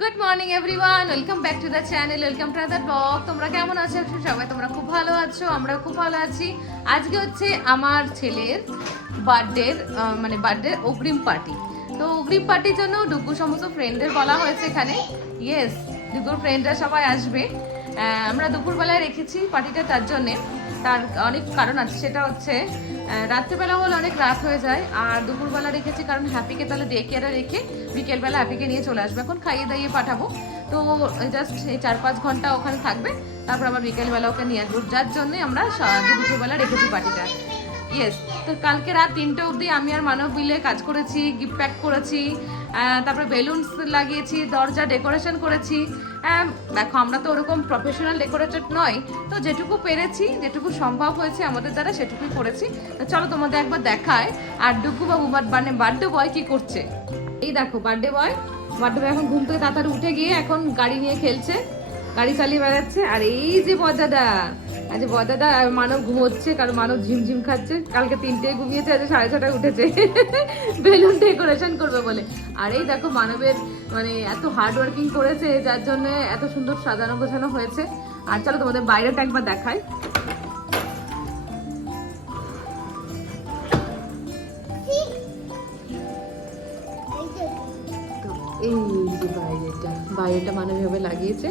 Good morning everyone, welcome back to the channel, welcome to other blog. তোমরা কেমন আছো? সবাই তোমরা খুব ভালো আছো, আমরা খুব ভালো আছি। আজকে হচ্ছে আমার ছেলের বার্থডে অগ্রিম পার্টি। তো অগ্রিম পার্টির জন্য ডুগু সমস্ত ফ্রেন্ডদের বলা হয়েছে এখানে। ইয়েস, ডুগুর ফ্রেন্ডরা সবাই আসবে। আমরা দুপুরবেলায় রেখেছি পার্টিটা, তার জন্যে তার অনেক কারণ আছে। সেটা হচ্ছে রাত্রেবেলা হলে অনেক রাত হয়ে যায়, আর দুপুরবেলা রেখেছি কারণ হ্যাপিকে তাহলে ডে কেয়ারে রেখে বিকেলবেলা হ্যাপিকে নিয়ে চলে আসবে। এখন খাইয়ে দাইয়ে পাঠাবো, তো জাস্ট এই 4-5 ঘন্টা ওখানে থাকবে, তারপর আবার বিকেলবেলা ওকে নিয়ে আসবো, যার জন্যে আমরা দুপুরবেলা রেখেছি পার্টিটা। ইয়েস, তো কালকে রাত 3টে অবধি আমি আর মানব মিলে কাজ করেছি, গিফট প্যাক করেছি, তারপরে বেলুনস লাগিয়েছি, দরজা ডেকোরেশন করেছি। দেখো, আমরা তো ওরকম প্রফেশনাল ডেকোরেটর নয়, তো যেটুকু পেরেছি, যেটুকু সম্ভব হয়েছে আমাদের দ্বারা সেটুকুই করেছি। তো চলো তোমাদের একবার দেখায়। আর ডুগু বাবু বার্থডে বয় কি করছে, এই দেখো। বার্থডে বয় এখন ঘুম থেকে তাড়াতাড়ি উঠে গিয়ে এখন গাড়ি নিয়ে খেলছে, গাড়ি চালিয়ে বেড়াচ্ছে। আর এই যে বদাদা, আজ বদাদা আর মানব ঘুমোচ্ছে, কারণ মানব ঝিমঝিম খাচ্ছে। কালকে 3টেয় ঘুমিয়েছে, আজ 6:30টায় উঠেছে বেলুন ডেকোরেশন করবে বলে। আর এই দেখো মানবের এত হার্ড ওয়ার্কিং করেছে, যার জন্য এত সুন্দর সাজানো গোছানো হয়েছে। আর চলো তোমাদের বাইরেটা একবার দেখায়। এই যে বাইরেটা মানব ভাবে লাগিয়েছে।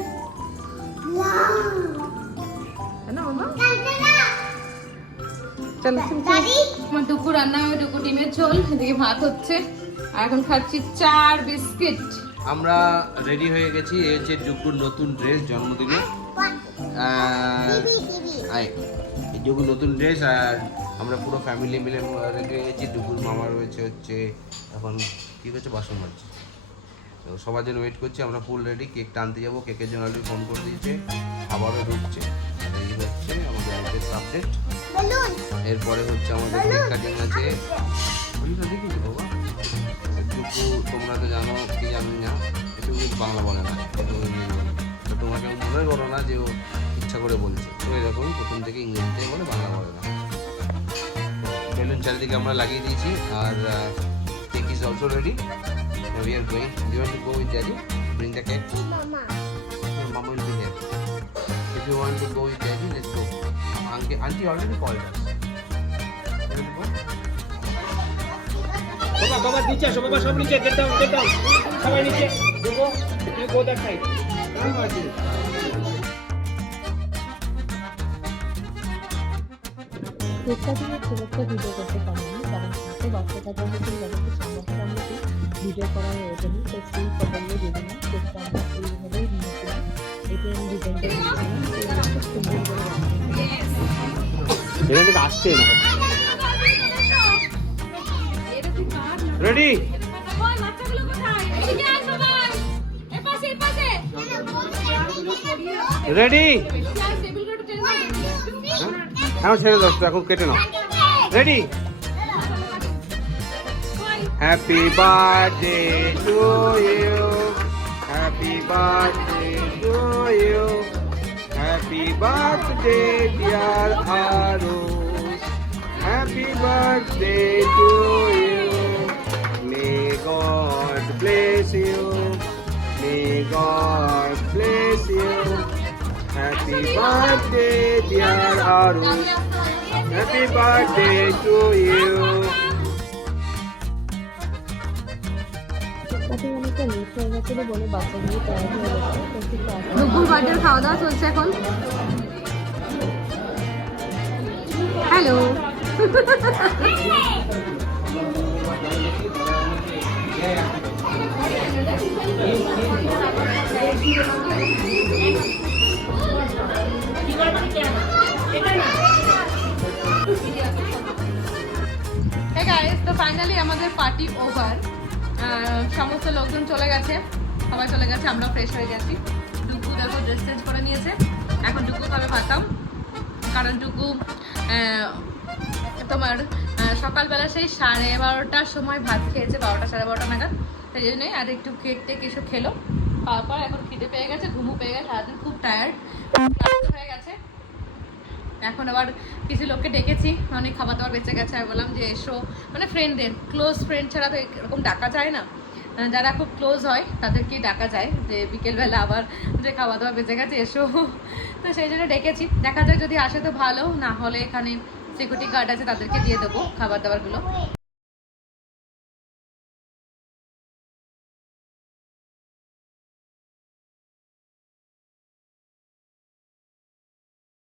আমার টুকু রান্না হবে, টুকু ডিমের ঝোল, এদিকে ভাত হচ্ছে, আর এখন খাচ্ছি 4 বিস্কিট। আমরা রেডি হয়ে গেছি। এই হচ্ছে ডুকুর নতুন ড্রেস জন্মদিনে, ডুকুর নতুন ড্রেস। আর আমরা পুরো ফ্যামিলি মিলে রেডি হয়ে গেছি। ডুকুর মামা রয়েছে হচ্ছে এখন কি করছে, বাসন মাজছে। তো সবার জন্য ওয়েট করছি, আমরা ফুল রেডি। কেক টানতে যাবো, কেকের জন্য অলরেডি ফোন করে দিয়েছে, আবারও ঢুকছে। এই হচ্ছে আমাদের লেটেস্ট আপডেট। এরপরে হচ্ছে আমাদের কেক কাটিং আছে। দেখিস বাবা, একটু তোমরা তো জানো কি জানি না, একটু বাংলা বলে না, একটু ইংরেজি বলে। তো তোমাকে মনে করো না যে ও ইচ্ছা করে বলছে, তো এরকম প্রথম থেকে ইংরেজিতে বলে, বাংলা বলে না। বেলুন চারিদিকে আমরা লাগিয়ে দিয়েছি, আর cake is also ready. We are going. Do you want to go with Daddy? Bring the cake. Mama. Mama will be there. If you want to go with Daddy, let's go. Auntie already called us. You want to go? Baba, niche আসো, বাবা সব নিচে, get down, সবাই নিচে, দেখো, you go that side. Come on, Auntie. কেকটা দিয়ে খুব একটা ভিডিও করতে পারিনি, কারণ সাথে বাচ্চাটা যখন যাদেরকে সম্ভবত আমরা ভিডিও করা হয়ে ওঠেনি, তো সেই ফটোগুলো দেবেন না। কেকটা আমরা এইভাবেই নিয়েছিলাম, এটা আমি ডিজাইনটা দিয়েছিলাম, খুব সুন্দর করে এখানে আসছে না। রেডি রেডি, এখন ছেড়ে দাও, এখন কেটে নাও। Ready, happy birthday to you, happy birthday to you, happy birthday dear Arush, happy birthday to you, may God bless you, may God bless you, happy birthday dear Arush, happy birthday to you. বলে বাচ্চাগুলো তৈরি হয়ে গেছে। দুপুর birthday খাওয়া দাওয়া চলছে এখন। হ্যালো, তো ফাইনালি আমাদের পার্টি ওভার। সমস্ত লোকজন চলে গেছে, সবাই চলে গেছে, আমরা ফ্রেশ হয়ে গেছি। টুকু দেখো ড্রেস চেঞ্জ করে নিয়েছে, এখন টুকু খাবে ভাতাম, কারণ টুকু তোমার সকালবেলা সেই 12:30টার সময় ভাত খেয়েছে, 12টা 12:30 নাগাদ। সেই জন্যই আর একটু কেক টেক এসব খেলো, খাওয়ার পর এখন খিদে পেয়ে গেছে, ঘুমও পেয়ে গেছে, সারাদিন খুব টায়ার্ড হয়ে গেছে। এখন আবার কিছু লোককে ডেকেছি, অনেক খাবার দাবার বেঁচে গেছে, আমি বললাম যে এসো, ফ্রেন্ডদের, ক্লোজ ফ্রেন্ড ছাড়া তো এরকম ডাকা যায় না। যারা খুব ক্লোজ হয় তাদেরকে ডাকা যায় যে বিকেলবেলা আবার যে খাওয়া দাওয়া বেঁচে গেছে এসো, তো সেই জন্য ডেকেছি। দেখা যাক যদি আসে তো ভালো, না হলে এখানে সিকিউরিটি গার্ড আছে তাদেরকে দিয়ে দেবো খাবার দাবারগুলো।